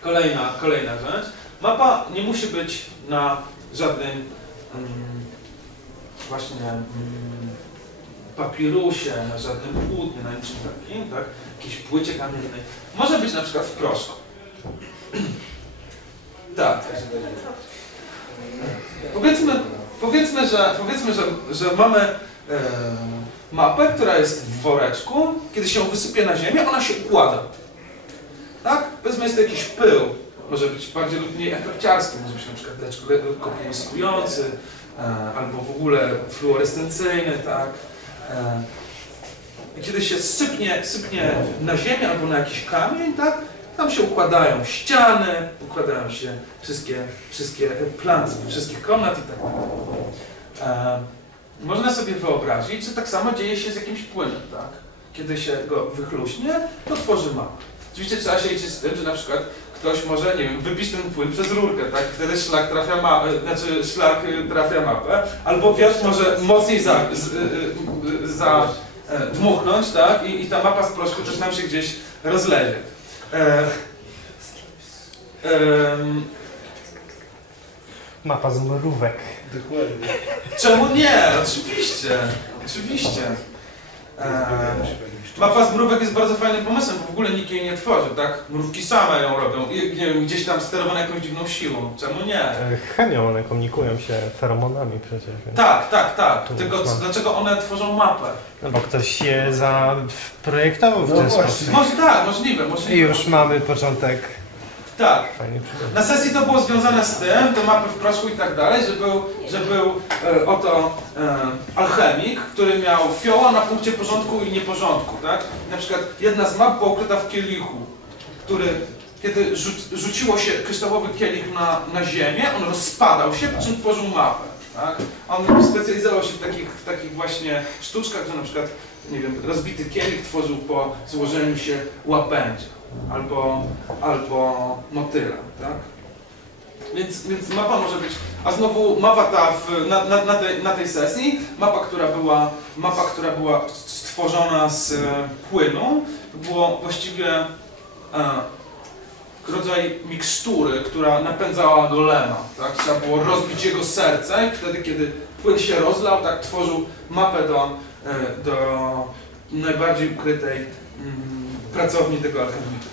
kolejna, kolejna rzecz, mapa nie musi być na żadnym mm, właśnie mm, papirusie, na żadnym płótnie, na niczym takim, tak? Jakiejś płycie kamiennej. Może być na przykład w proszku. tak. Powiedzmy, powiedzmy, że, powiedzmy, że, że mamy e, mapę, która jest w woreczku. Kiedy się wysypie na ziemię, ona się układa. Powiedzmy, jest to jakiś pył. Może być bardziej lub mniej efekciarski, może być na przykład lekko, połyskujący, e, albo w ogóle fluorescencyjny, tak? E, kiedy się sypnie, sypnie na ziemię albo na jakiś kamień, tak? Tam się układają ściany, układają się wszystkie, wszystkie plany wszystkich komnat i tak dalej. E, można sobie wyobrazić, że tak samo dzieje się z jakimś płynem, tak? Kiedy się go wychluśnie, to tworzy mapę. Oczywiście trzeba się liczyć z tym, że na przykład ktoś może, nie wiem, wybić ten płyn przez rurkę, tak? Wtedy szlak trafia, ma, znaczy szlak trafia mapę, albo wiatr może mocniej za, z, za e, dmuchnąć, tak? I, I ta mapa z proszku też nam się gdzieś rozleje. E, em, Mapa z mrówek. Dokładnie. czemu nie? Oczywiście, oczywiście. E, mapa z mrówek jest bardzo fajnym pomysłem, bo w ogóle nikt jej nie tworzy, tak? Mrówki same ją robią, I, nie wiem, gdzieś tam sterowane jakąś dziwną siłą. Czemu nie? E, Chemią one komunikują się feromonami przecież. Więc... Tak, tak, tak. Tu Tylko dlaczego one tworzą mapę? No bo ktoś je zaprojektował w No ten właśnie. sposób. Może tak, możliwe, I możliwe. już mamy początek Tak. Na sesji to było związane z tym, te mapy w proszku i tak dalej, że był, że był e, oto e, alchemik, który miał fioła na punkcie porządku i nieporządku, tak? Na przykład jedna z map była ukryta w kielichu, który kiedy rzu rzuciło się kryształowy kielich na, na ziemię, on rozpadał się, po czym tworzył mapę. Tak? On specjalizował się w takich, w takich właśnie sztuczkach, że na przykład nie wiem, rozbity kielich tworzył po złożeniu się łabędzia albo, albo motyla, tak? Więc, więc mapa może być, a znowu mapa ta w, na, na, na, tej, na tej sesji, mapa, która była, mapa, która była stworzona z e, płynu, było właściwie e, rodzaj mikstury, która napędzała golema, tak? Trzeba było rozbić jego serce i wtedy, kiedy płyn się rozlał, tak tworzył mapę do, e, do najbardziej ukrytej mm, pracowni tego alchemika.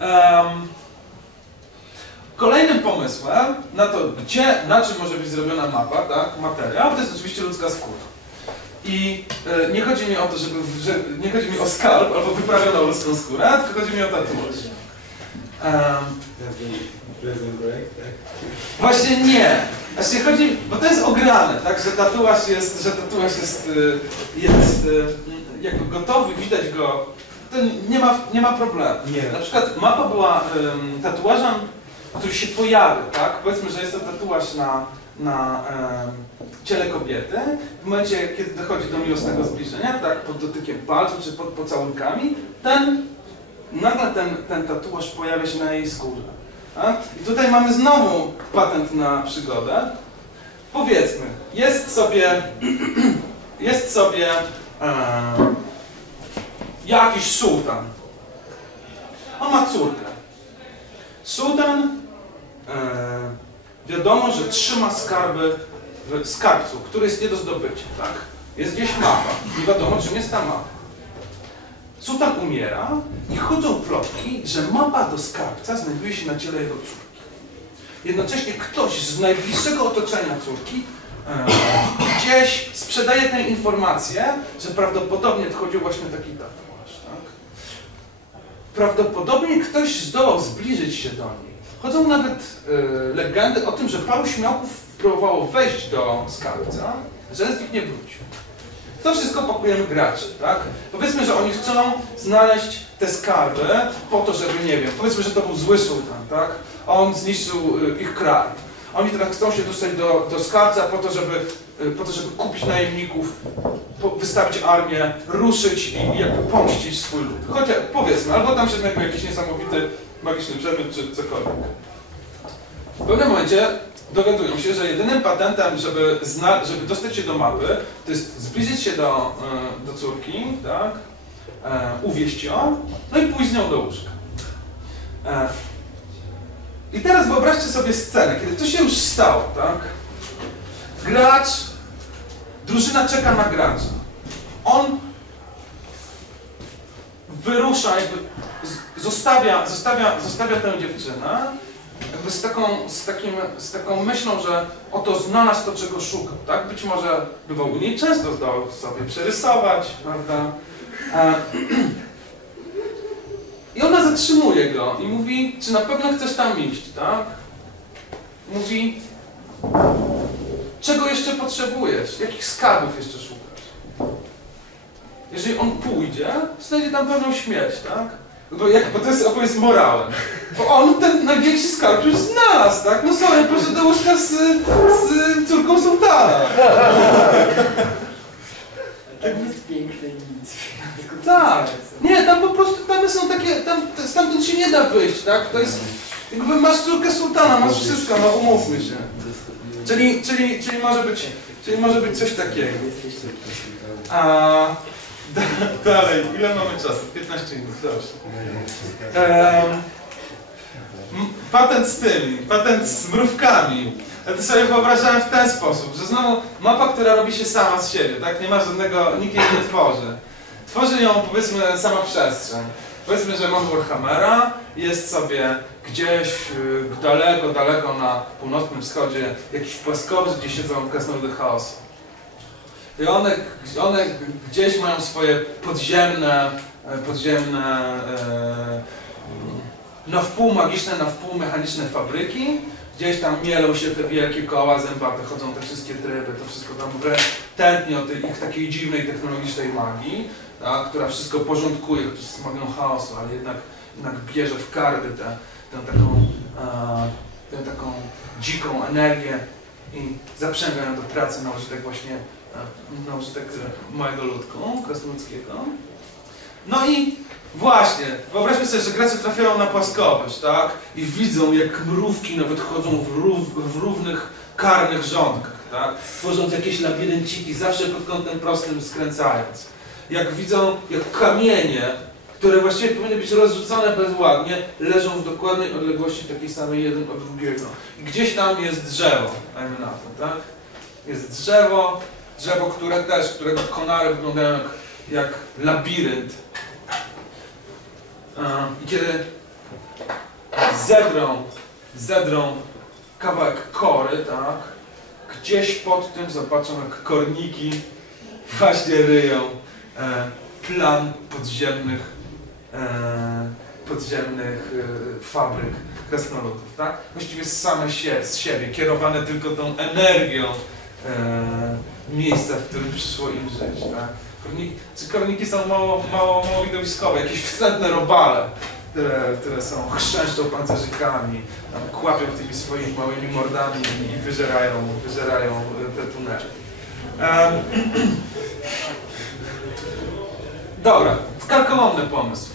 Em, kolejnym pomysłem na to, gdzie, na czym może być zrobiona mapa, tak, materiał, to jest oczywiście ludzka skóra. I e, nie chodzi mi o to, żeby, nie chodzi mi o skalp albo wyprawioną ludzką skórę, tylko chodzi mi o tatuaż. Tak? Właśnie nie. Właśnie chodzi, bo to jest ograne, tak, że tatuaż jest, że tatuaż jest, y, jest y, jako gotowy, widać go, to nie ma, nie ma problemu. Nie. Na przykład mapa była ym, tatuażem, który się pojawia, tak? Powiedzmy, że jest to tatuaż na, na ym, ciele kobiety. W momencie, kiedy dochodzi do miłosnego zbliżenia, tak, pod dotykiem palców czy pod pocałunkami, ten, nagle ten, ten tatuaż pojawia się na jej skórze. Tak? I tutaj mamy znowu patent na przygodę. Powiedzmy, jest sobie, jest sobie e, jakiś sułtan. On ma córkę. Sułtan e, wiadomo, że trzyma skarby w skarbcu, który jest nie do zdobycia, tak? Jest gdzieś mapa. Nie wiadomo, czym jest ta mapa. Sułtan umiera i chodzą plotki, że mapa do skarbca znajduje się na ciele jego córki. Jednocześnie ktoś z najbliższego otoczenia córki e, gdzieś sprzedaje tę informację, że prawdopodobnie chodził właśnie taki tatuaż. Tak? Prawdopodobnie ktoś zdołał zbliżyć się do niej. Chodzą nawet e, legendy o tym, że paru śmiałków próbowało wejść do skarbca, żaden z nich nie wrócił. To wszystko pakujemy graczy, tak? Powiedzmy, że oni chcą znaleźć te skarby po to, żeby, nie wiem, powiedzmy, że to był zły sułtan, tak? On zniszczył y, ich kraj. Oni teraz chcą się dostać do, do skarbca po to, żeby, y, po to, żeby kupić najemników, po, wystawić armię, ruszyć i, i jakby pomścić swój lud. Chociaż, powiedzmy, albo tam się znajduje jakiś niesamowity magiczny przedmiot, czy cokolwiek. W pewnym momencie dowiadują się, że jedynym patentem, żeby, zna, żeby dostać się do mapy, to jest zbliżyć się do, e, do córki, tak? e, uwieść ją, no i pójść z nią do łóżka. E, I teraz wyobraźcie sobie scenę, kiedy to się już stało, tak? Gracz, drużyna czeka na gracza. On wyrusza, jakby z- zostawia, zostawia, zostawia tę dziewczynę, jakby z taką, z, takim, z taką myślą, że oto znalazł to, czego szukał, tak? Być może bywał u niej często, zdał sobie przerysować, prawda? E, I ona zatrzymuje go i mówi, czy na pewno chcesz tam iść, tak? Mówi, czego jeszcze potrzebujesz? Jakich skarbów jeszcze szukasz? Jeżeli on pójdzie, znajdzie tam pewną śmierć, tak? Bo, jak, bo to jest opowieść z morałem. Bo on ten największy skarb już znalazł, tak? No sorry, poszedł do łóżka z, z córką sułtana. Tak jest piękne nic. Tak. Nie, tam po prostu, tam są takie, tam, stamtąd się nie da wyjść, tak? To jest, jakby masz córkę sułtana, masz wszystko, no umówmy się. Czyli, czyli, czyli może być, czyli może być coś takiego. A dalej, ile mamy czasu? 15 minut, dobrze. M- patent z tymi, patent z mrówkami. Ja to sobie wyobrażałem w ten sposób, że znowu mapa, która robi się sama z siebie, tak? Nie ma żadnego, nikt jej nie tworzy. Tworzy ją powiedzmy sama przestrzeń. Powiedzmy, że mam Warhammera, jest sobie gdzieś y, daleko, daleko na północnym wschodzie jakiś płaskowyż, gdzie siedzą krasnoludy chaosu. I one, one gdzieś mają swoje podziemne, e, podziemne, e, na wpół magiczne, na wpół mechaniczne fabryki. Gdzieś tam mielą się te wielkie koła zębate, chodzą te wszystkie tryby, to wszystko tam wręcz tętni o tej ich takiej dziwnej technologicznej magii, tak, która wszystko porządkuje, chociaż jest magią chaosu, ale jednak, jednak bierze w karby tę, taką, e, tę taką dziką energię i zaprzęga ją do pracy na użytek właśnie, na e, małego ludku. No i właśnie, wyobraźmy sobie, że gracze trafiają na płaskowyż, tak? I widzą, jak mrówki nawet chodzą w, rów, w równych, karnych rządkach, tak? Tworząc jakieś labirynciki, zawsze pod kątem prostym skręcając. Jak widzą, jak kamienie, które właściwie powinny być rozrzucone bezładnie, leżą w dokładnej odległości takiej samej jeden od drugiego. I gdzieś tam jest drzewo, dajmy na to, tak? Jest drzewo, drzewo, które też, którego konary wyglądają jak, jak labirynt. I kiedy zedrą, zedrą kawałek kory, tak? Gdzieś pod tym zobaczą, jak korniki właśnie ryją e, plan podziemnych, e, podziemnych e, fabryk krasnoludów, tak? Właściwie same się, z siebie, kierowane tylko tą energią e, miejsca, w którym przyszło im żyć, tak? Korniki, korniki są mało, mało, mało widowiskowe, jakieś wstępne robale, które, które są, chrzęszczą pancerzykami, tam kłapią tymi swoimi małymi mordami i wyżerają, wyżerają te tunele. Dobra, karkołomny pomysł.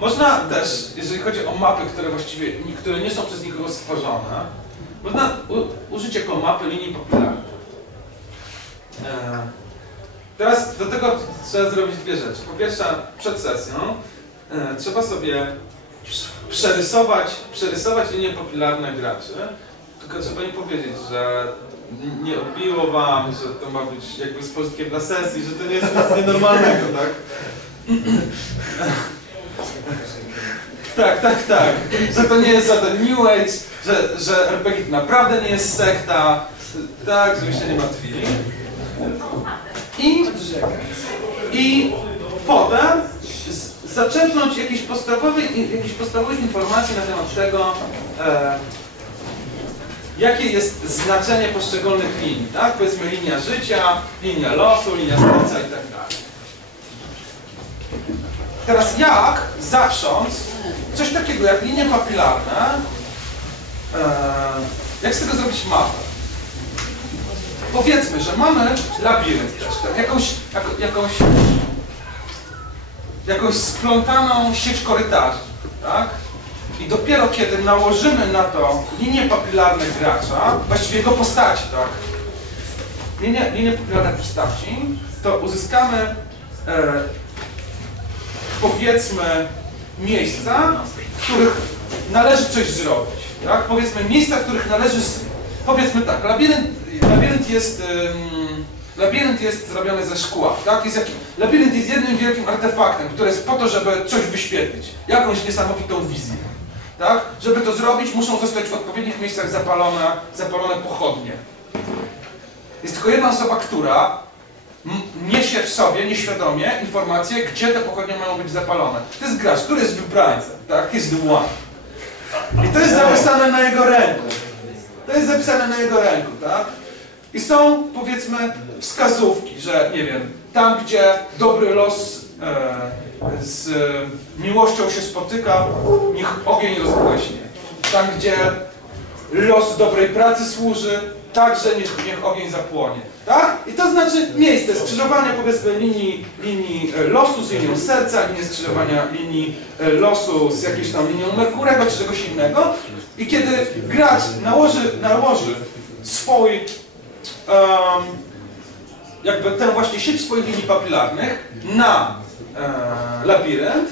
Można też, jeżeli chodzi o mapy, które właściwie, które nie są przez nikogo stworzone, można użyć jako mapy linii papilarnych. E, teraz do tego trzeba zrobić dwie rzeczy. Po pierwsze, przed sesją e, trzeba sobie przerysować, przerysować linie papilarne graczy, tylko trzeba im powiedzieć, że nie odbiło wam, że to ma być jakby z pożytkiem dla sesji, że to nie jest nic nienormalnego, tak? Tak, tak, tak. Że to nie jest żaden New Age, że, że RPG naprawdę nie jest sekta. Tak, żebyście nie martwili. I, i potem zaczerpnąć jakieś podstawowe, jakieś podstawowe informacje na temat tego, e, jakie jest znaczenie poszczególnych linii, tak? Powiedzmy linia życia, linia losu, linia serca i tak dalej. Teraz jak zaprząc coś takiego jak linie papilarne, e, jak z tego zrobić mapę? Powiedzmy, że mamy labirynt też, tak? jakąś, jak, jakąś, jakąś splątaną sieć korytarzy, tak? I dopiero kiedy nałożymy na to linie papilarne gracza, właściwie jego postaci, tak? Linie, linie papilarne postaci, to uzyskamy e, powiedzmy miejsca, w których należy coś zrobić. Tak? Powiedzmy miejsca, w których należy. Powiedzmy tak, labirynt, labirynt jest. Labirynt jest zrobiony ze szkła, tak? Jest jaki, labirynt jest jednym wielkim artefaktem, który jest po to, żeby coś wyświetlić, jakąś niesamowitą wizję. Tak? Żeby to zrobić, muszą zostać w odpowiednich miejscach zapalone, zapalone pochodnie. Jest tylko jedna osoba, która niesie w sobie nieświadomie informację, gdzie te pochodnie mają być zapalone. To jest gracz, który jest wybrańcem, tak? Jest the one. I to jest zapisane na jego ręku. To jest zapisane na jego ręku, tak? I są, powiedzmy, wskazówki, że nie wiem, tam gdzie dobry los e, z miłością się spotyka, niech ogień rozbłyśnie. Tam gdzie los dobrej pracy służy, także niech, niech ogień zapłonie. Tak? I to znaczy miejsce skrzyżowania powiedzmy linii, linii e, losu z linią serca, linii skrzyżowania linii e, losu z jakąś tam linią Merkurego czy czegoś innego. I kiedy gracz nałoży, nałoży swój em, jakby tę właśnie sieć swoich linii papilarnych na e, labirynt,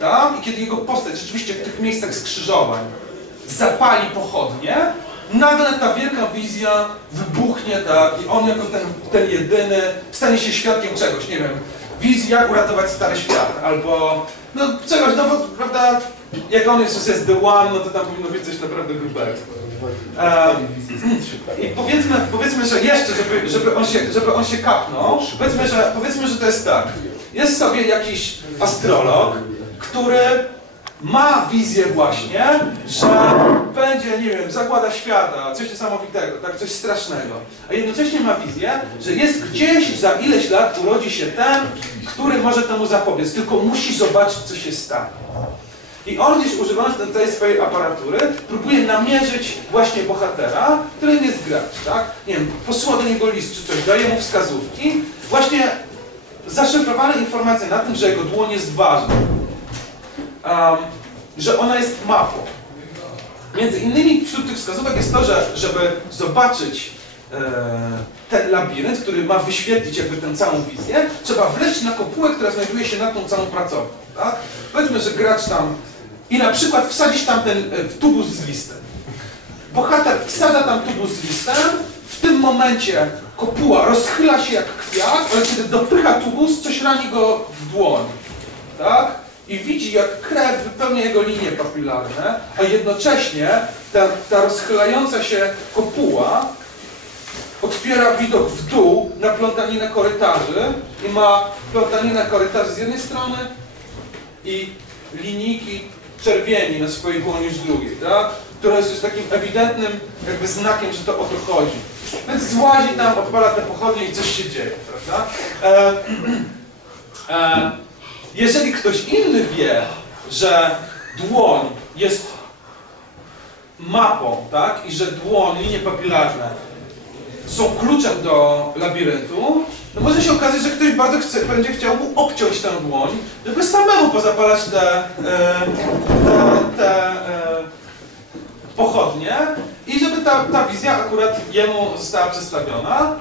tak? i kiedy jego postać rzeczywiście w tych miejscach skrzyżowań zapali pochodnie, nagle ta wielka wizja wybuchnie, tak, i on jako ten, ten jedyny stanie się świadkiem czegoś, nie wiem, wizji jak uratować stary świat, albo no czegoś, no bo, prawda, jak on jest, jest the one, no to tam powinno być coś naprawdę grubego. I powiedzmy, powiedzmy, że jeszcze, żeby, żeby, on się, żeby on się kapnął, powiedzmy że, powiedzmy, że to jest tak. Jest sobie jakiś astrolog, który ma wizję właśnie, że nie wiem, zagłada świata, coś niesamowitego, tak, coś strasznego. A jednocześnie ma wizję, że jest gdzieś za ileś lat urodzi się ten, który może temu zapobiec, tylko musi zobaczyć, co się stanie. I on gdzieś używając tej- swojej aparatury próbuje namierzyć właśnie bohatera, którym jest gracz, tak? Nie wiem, posła do niego list czy coś, daje mu wskazówki. Właśnie zaszyfrowane informacje na tym, że jego dłoń jest ważna. Em, że ona jest mapą. Między innymi wśród tych wskazówek jest to, że żeby zobaczyć e, ten labirynt, który ma wyświetlić jakby tę całą wizję, trzeba wleźć na kopułę, która znajduje się nad tą całą pracownią. Tak? Powiedzmy, że gracz tam i na przykład wsadzić tam ten e, tubus z listem. Bohater wsadza tam tubus z listem, w tym momencie kopuła rozchyla się jak kwiat, ale kiedy dopycha tubus, coś rani go w dłoń. Tak? I widzi, jak krew wypełnia jego linie papilarne, a jednocześnie ta, ta rozchylająca się kopuła otwiera widok w dół na plątaninę korytarzy i ma plątaninę korytarzy z jednej strony i linijki czerwieni na swojej dłoni z drugiej, tak? która jest już takim ewidentnym jakby znakiem, że to o to chodzi. Więc złazi tam, odpala te pochodnie i coś się dzieje, prawda? E, e, jeżeli ktoś inny wie, że dłoń jest mapą, tak? I że dłoń, linie papilarne są kluczem do labiryntu, no może się okazać, że ktoś bardzo chce, będzie chciał mu obciąć tę dłoń, żeby samemu pozapalać te, e, te, te e, pochodnie i żeby ta, ta wizja akurat jemu została przedstawiona.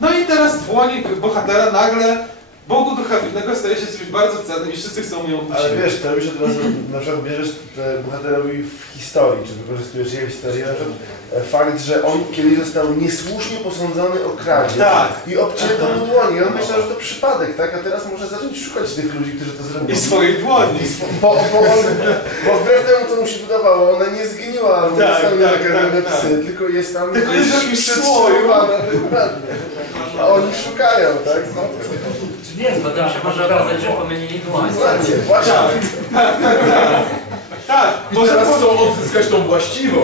No i teraz dłoń bohatera nagle Bogu ducha winnego staje się czymś bardzo cennym i wszyscy chcą ją Ale wiesz, to już od razu na przykład bierzesz e, bohaterowi w historii, czy wykorzystujesz jego historię, na przykład e, fakt, że on kiedyś został niesłusznie posądzony o kradzież Tak. i obcięto mu dłoni. I on myślał, że to przypadek, tak? A teraz może zacząć szukać tych ludzi, którzy to I zrobili. swojej dłoni. Bo, bo, on, bo wbrew temu, co mu się wydawało, ona nie zgniła, albo Tak, nie są tak, nakarmione tak, psy, tylko jest tam Tylko jest w jakimś. A oni szukają, tak? Potem się może okazać, że pomylili dłoń. Właśnie, właśnie. Tak, tak, tak. Tak, może chcą odzyskać tą właściwą.